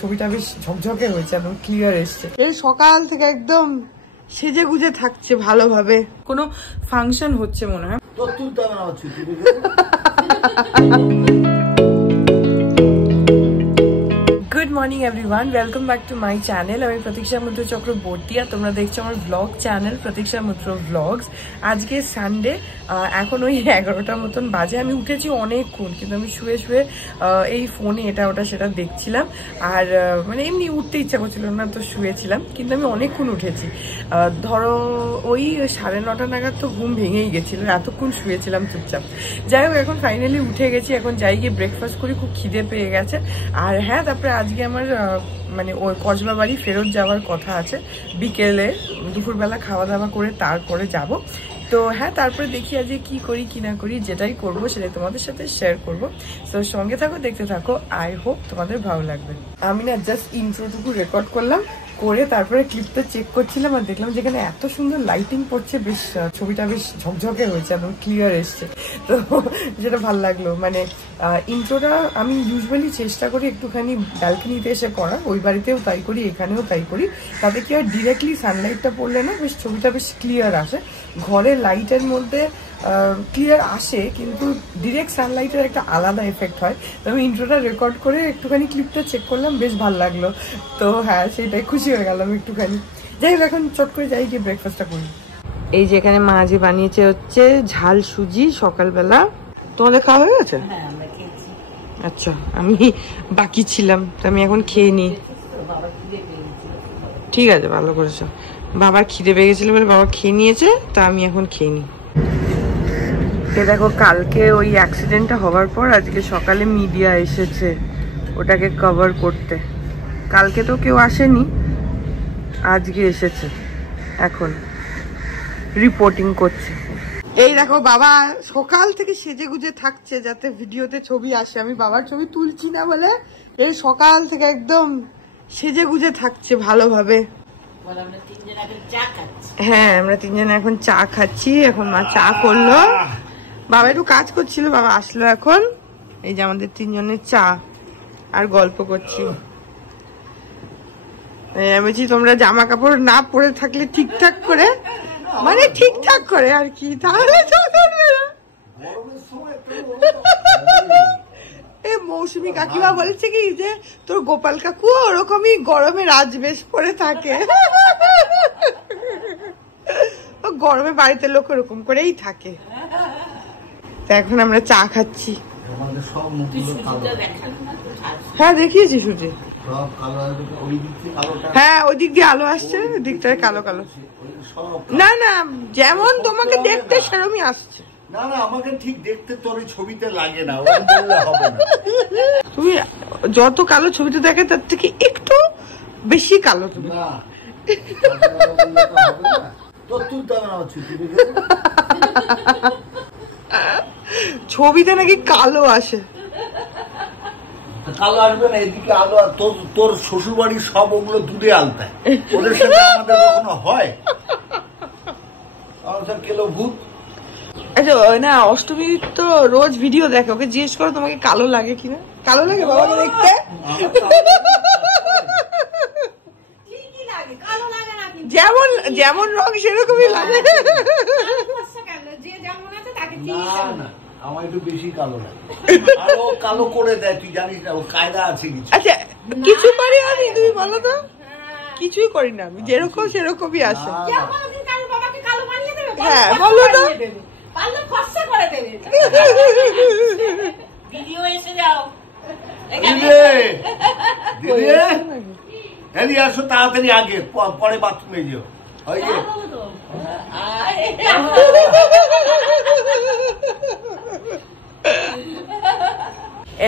ছবিটা বেশ ঝকঝকে হয়েছে, একদম ক্লিয়ার এসছে। এই সকাল থেকে একদম সেজে গুজে থাকছে ভালোভাবে, কোনো ফাংশন হচ্ছে মনে হয়। Good morning everyone, welcome back to my channel. আমি প্রতীক্ষা মুদ্র চক্রবর্তী আর তোমরা দেখছো আমার ব্লগ চ্যানেল প্রতীক্ষা মুদ্র ব্লগস। আজকে সানডে, এখন ওই 11টার মতন বাজে। আমি উঠেছি অনেকক্ষণ, কিন্তু আমি শুয়ে শুয়ে এই ফোনে এটা ওটা সেটা দেখছিলাম। আর মানে এমনি উঠতে ইচ্ছা করছিল না, তো শুয়েছিলাম। কিন্তু আমি অনেকক্ষণ উঠেছি, ধরো ওই 9:30 নাগাদ তো ঘুম ভেঙেই গেছিলো, এতক্ষণ শুয়েছিলাম চুপচাপ। যাই হোক, এখন ফাইনালি উঠে গেছি, এখন যাই গিয়ে ব্রেকফাস্ট করি, খুব খিদে পেয়ে গেছে। আর হ্যাঁ, তারপরে আজকে আমার মানে ওই কসবা বাড়ি ফেরত যাওয়ার কথা আছে বিকেলে, দুপুরবেলা খাওয়া দাওয়া করে তারপরে যাব। তো হ্যাঁ, তারপরে দেখি আজকে কি করি কি না করি, যেটাই করবো সেটাই তোমাদের সাথে শেয়ার করবো। তো সঙ্গে থাকো, দেখতে থাকো, আই হোপ তোমাদের ভালো লাগবে। আমি না জাস্ট ইন্ট্রোটুকু রেকর্ড করলাম, করে তারপরে ক্লিপটা চেক করছিলাম আর দেখলাম যেখানে এত সুন্দর লাইটিং পড়ছে, বেশ ছবিটা বেশ ঝকঝকে হয়েছে, একদম ক্লিয়ার এসছে। তো যেটা ভালো লাগলো, মানে ইন্ট্রোটা আমি ইউজুয়ালি চেষ্টা করি একটুখানি ব্যালকনিতে এসে করা, ওই বাড়িতেও তাই করি, এখানেও তাই করি। তাতে কি হয়, ডিরেক্টলি সানলাইটটা পড়লে না বেশ ছবিটা বেশ ক্লিয়ার আসে। ঘরের লাইটের মধ্যে ক্লিয়ার আসে, কিন্তু ডিরেক্ট সানলাইটের একটা আলাদা এফেক্ট হয়। তো আমি ইন্ট্রোটা রেকর্ড করে একটুখানি ক্লিপটা চেক করলাম, বেশ ভালো লাগলো। তো হ্যাঁ, সেটাই খুশি হয়ে গেলাম একটুখানি। যাই হোক, এখন চট করে যাই গিয়ে ব্রেকফাস্টটা করি। এই যে এখানে মা যে বানিয়েছে হচ্ছে ঝাল সুজি সকালবেলা। তোমাদের খাওয়া হয়ে গেছে? আচ্ছা, আমি বাকি ছিলাম, তো আমি এখন খেয়ে নিই। ঠিক আছে, ভালো করেছো। বাবার খিদে পেয়ে গেছিল বলে বাবা খেয়ে নিয়েছে, তা আমি এখন খেয়ে নিই। দেখো, কালকে ওই অ্যাক্সিডেন্টটা হওয়ার পর আজকে সকালে মিডিয়া এসেছে ওটাকে কভার করতে। কালকে তো কেউ আসেনি, আজকে এসেছে, এখন রিপোর্টিং করছে। এই দেখো, বাবা সকাল থেকে সেজে গুজে থাকছে যাতে ভিডিওতে ছবি আসে। আমি বাবার ছবি তুলছি না বলে এই সকাল থেকে একদম সেজে গুজে থাকছে ভালোভাবে। হ্যাঁ, আমরা তিনজনে এখন চা খাচ্ছি। এখন মা চা করলো, বাবা একটু কাজ করছিল, বাবা আসলো এখন। এই যে আমাদের তিনজনের চা আর গল্প করছি। আমি বলছি, তোমরা জামা কাপড় না পরে থাকলে ঠিকঠাক করে, মানে ঠিকঠাক করে আর কি, তাহলে মৌসুমী কাকিমা বলেছে কি যে তোর গোপাল কাকু ওরকমই গরমে রাজবেশ পরে থাকে। গরমে বাড়িতে লোক ওরকম করেই থাকে। তা এখন আমরা চা খাচ্ছি। হ্যাঁ, দেখিয়েছি সুজি। হ্যাঁ, ওই দিক দিয়ে আলো আসছে, ওই দিকটায় কালো কালো। না না, যেমন তোমাকে দেখতে সেরকমই আসছে। না না, আমাকে ঠিক দেখতে তোর ছবিতে লাগে না, বললে হবে না। তুমি যত কালো ছবিতে দেখে তার থেকে একটু বেশি কালো তুমি। না, তোর তুলতে হবে না ছবিতে নাকি কালো আসে। কালো আসবে না, এদিকে আলো। আর তোর শ্বশুর বাড়ির সব ওগুলো দুধে আলতায়, ওদের সাথে আমাদের কখনো হয়? কেলো ভূত। আচ্ছা না, অষ্টমী তো রোজ ভিডিও দেখে, ওকে জিজ্ঞেস করো তোমাকে কালো লাগে কিনা। কালো লাগে বাবাকে দেখতে? যেমন যেমন রং সেরকমই লাগে। আমার একটু বেশি কালো লাগে, আরো কালো করে দেয়, তুই জানিস না, ও কায়দা আছে কিছু। আচ্ছা, কিছু করি আমি, তুমি বলো তো? কিছুই করি না আমি, যেরকম সেরকমই আসে। হ্যাঁ, বলো তো। দিদি আসো তাড়াতাড়ি, আগে পরে বাথরুমে যেও।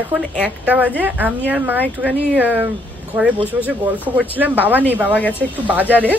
এখন 1টা বাজে, আমি আর মা একটুখানি ঘরে বসে বসে গল্প করছিলাম। বাবা নেই, বাবা গেছে একটু বাজারে।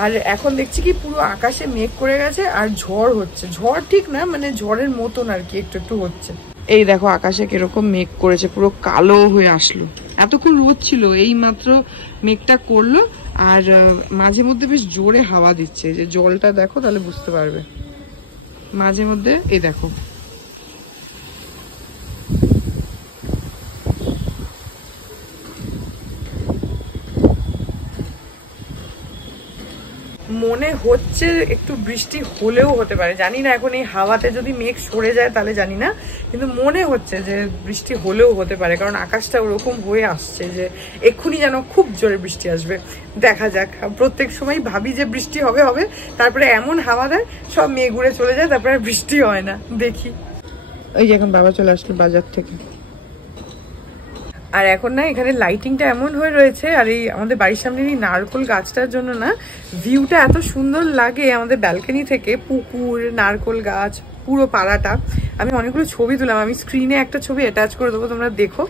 আর এখন দেখছি কি পুরো আকাশে মেঘ করে গেছে আর ঝড় হচ্ছে। ঝড় ঠিক না, মানে ঝড়ের মতন আর কি, একটু একটু হচ্ছে। এই দেখো আকাশে কিরকম মেঘ করেছে, পুরো কালো হয়ে আসলো। এতক্ষণ রোদ ছিল, এই মাত্র মেঘটা করলো। আর মাঝে মধ্যে বেশ জোরে হাওয়া দিচ্ছে, যে জলটা দেখো তাহলে বুঝতে পারবে। মাঝে মধ্যে এই দেখো, মনে হচ্ছে একটু বৃষ্টি হলেও হতে পারে, জানি না। এখন এই হাওয়াতে যদি মেঘ সরে যায় তাহলে জানি না, কিন্তু মনে হচ্ছে যে বৃষ্টি হলেও হতে পারে, কারণ আকাশটা ওরকম হয়ে আসছে যে এক্ষুনি যেন খুব জোরে বৃষ্টি আসবে। দেখা যাক। প্রত্যেক সময় ভাবি যে বৃষ্টি হবে হবে, তারপরে এমন হাওয়া দেয় সব মেঘ উড়ে চলে যায়, তারপরে বৃষ্টি হয় না। দেখি। ওই যে এখন বাবা চলে আসলো বাজার থেকে। আর এখন না এখানে লাইটিংটা এমন হয়ে রয়েছে, আর এই আমাদের বাড়ির সামনে এই নারকোল গাছটার জন্য না ভিউটা এত সুন্দর লাগে আমাদের ব্যালকনি থেকে, পুকুর, নারকোল গাছ, পুরো পাড়াটা। আমি অনেকগুলো ছবি তুললাম, আমি স্ক্রিনে একটা ছবি অ্যাটাচ করে দেবো, তোমরা দেখো।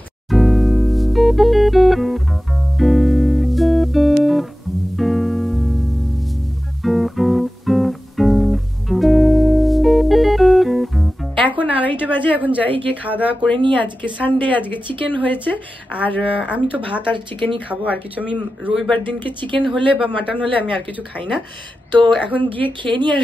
এখন 2:30 বাজে, এখন যাই গিয়ে খাওয়া দাওয়া করে নিই। আজকে সানডে, আজকে চিকেন হয়েছে, আর আমি তো ভাত আর চিকেনই খাবো, আর কিছু আমি রবিবার দিনকে চিকেন হলে বা মাটন হলে আমি আর কিছু খাই না। তো এখন গিয়ে খেয়ে নিই। আর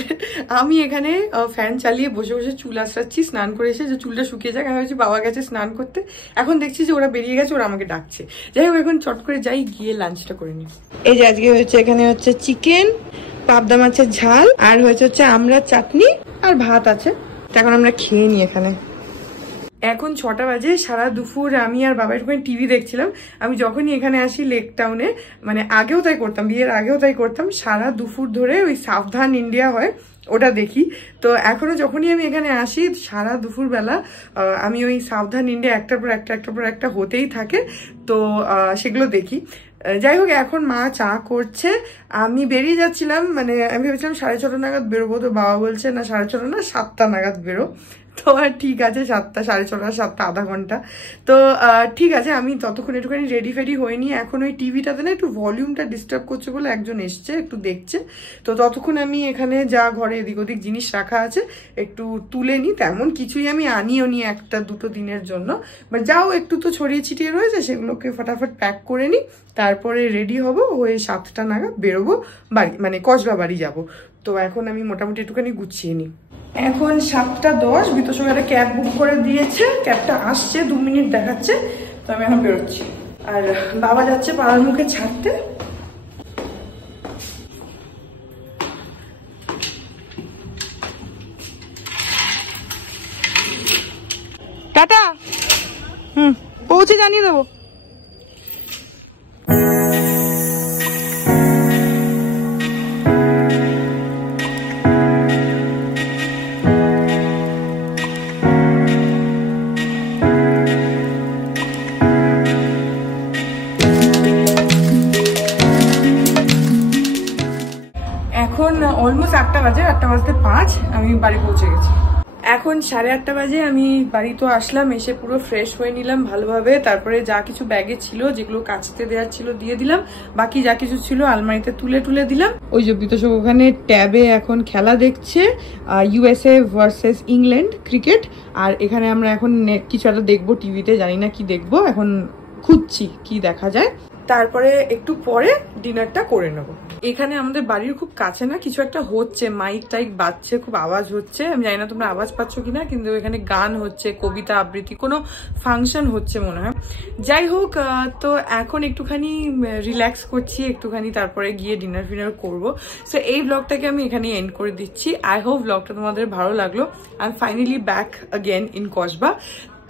আমি এখানে ফ্যান চালিয়ে বসে বসে চুল আঁচড়াচ্ছি, স্নান করে এসে যে চুলটা শুকিয়ে যাক। আমি ভাবছি বাবা গেছে স্নান করতে, এখন দেখছি যে ওরা বেরিয়ে গেছে, ওরা আমাকে ডাকছে। যাই হোক এখন চট করে যাই, গিয়ে লাঞ্চটা করে নিই। এই যে আজকে হচ্ছে, এখানে হচ্ছে চিকেন, পাবদা মাছের ঝাল, আর হচ্ছে আমড়ার চাটনি, আর ভাত আছে। এখন আমরা খেয়ে নিই এখানে। এখন 6টা বাজে, সারা দুপুর আমি আর বাবা একটুখানি টিভি দেখছিলাম। আমি যখনই এখানে আসি লেক টাউনে, মানে আগেও তাই করতাম, বিয়ের আগেও তাই করতাম, সারা দুপুর ধরে ওই সাবধান ইন্ডিয়া হয় ওটা দেখি। তো এখনো যখনই আমি এখানে আসি সারা দুপুর বেলা আমি ওই সাবধান ইন্ডিয়া একটার পর একটা হতেই থাকে, তো সেগুলো দেখি। যাই হোক, এখন মা চা করছে, আমি বেরিয়ে যাচ্ছিলাম, মানে আমি ভেবেছিলাম 6:30 নাগাদ বেরোবো, তো বাবা বলছে না 6:30 না 7টা নাগাদ বেরো। তো আর ঠিক আছে, 7টা, 6:30, 7টা, আধা ঘন্টা। তো ঠিক আছে, আমি ততক্ষণ একটুখানি রেডি ফেডি হয়নি। এখন ওই টিভিটাতে না একটু ভলিউমটা ডিস্টার্ব করছে বলে একজন এসছে, একটু দেখছে। তো ততক্ষণ আমি এখানে যা ঘরে এদিক ওদিক জিনিস রাখা আছে একটু তুলে নিই। তেমন কিছুই আমি আনিও নি 1-2 দিনের জন্য, বাট যাও একটু তো ছড়িয়ে ছিটিয়ে রয়েছে, সেগুলোকে ফটাফট প্যাক করে নিই। তারপরে রেডি হব, হয়ে 7টা নাগাদ বেরোবো বাড়ি, মানে কসবা বাড়ি যাব। তো এখন আমি মোটামুটি একটুখানি গুছিয়ে নিই। এখন 7:10, বিতোষকারে ক্যাব বুক করে দিয়েছে, ক্যাবটা আসছে, 2 মিনিট দেখাচ্ছে। তো আমি এখন বেরোচ্ছি, আর বাবা যাচ্ছে পাড়ার মুখে ছাড়তে। টাটা। পৌঁছে জানিয়ে দেবো। এখন অলমোস্ট 8টা বাজে, 8টা বাজতে 5 আমি বাড়ি পৌঁছে গেছি। এখন 8:30 বাজে আমি বাড়ি তো আসলাম, এসে পুরো ফ্রেশ হয়ে নিলাম ভালোভাবে। তারপরে যা কিছু ব্যাগে ছিল, যেগুলো কাচতে দেওয়ার ছিল দিয়ে দিলাম, বাকি যা কিছু ছিল আলমারিতে তুলে দিলাম। ওই যে বিতোষ ওখানে ট্যাবে এখন খেলা দেখছে, USA ভার্সেস ইংল্যান্ড ক্রিকেট। আর এখানে আমরা এখন কিছু একটা দেখবো টিভিতে, জানি না কি দেখবো, এখন খুঁজছি কি দেখা যায়। তারপরে একটু পরে ডিনারটা করে নেব। এখানে আমাদের বাড়ির খুব কাছে না কিছু একটা হচ্ছে, মাইক টাইক বাজছে, খুব আওয়াজ হচ্ছে। আমি জানি না তোমরা আওয়াজ পাচ্ছ কিনা, কিন্তু এখানে গান হচ্ছে, কবিতা আবৃত্তি, কোনো ফাংশন হচ্ছে মনে হয়। যাই হোক, তো এখন একটুখানি রিল্যাক্স করছি একটুখানি, তারপরে গিয়ে ডিনার ফিনার করবো। সো এই ব্লগটাকে আমি এখানে এন্ড করে দিচ্ছি। আই হোপ ব্লগটা তোমাদের ভালো লাগলো। I am finally back again in Kasba.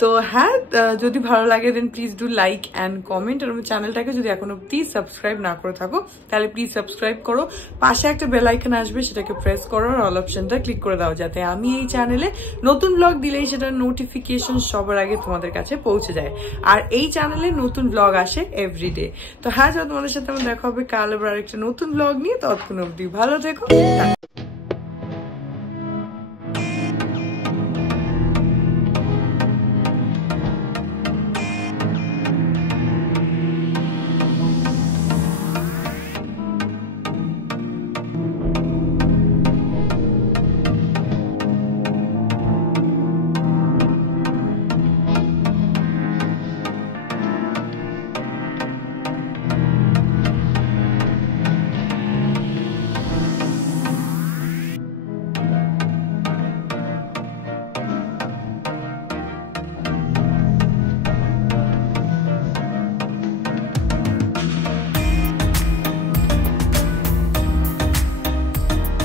তো হ্যাঁ, যদি ভালো লাগে then please do like and comment. আর আমার চ্যানেলটাকে যদি এখনো প্লিজ সাবস্ক্রাইব না করে থাকো তাহলে প্লিজ সাবস্ক্রাইব করো। পাশে একটা বেল আইকন আসবে, সেটাকে প্রেস করো আর অল অপশনটা ক্লিক করে দাও, যাতে আমি এই চ্যানেলে নতুন ব্লগ দিলেই সেটার নোটিফিকেশন সবার আগে তোমাদের কাছে পৌঁছে যায়। আর এই চ্যানেলে নতুন ব্লগ আসে এভরিডে। তো হ্যাঁ, তোমাদের সাথে আমার দেখা হবে কাল আবার আরেকটা নতুন ব্লগ নিয়ে। ততক্ষণ অবধি ভালো থেকো।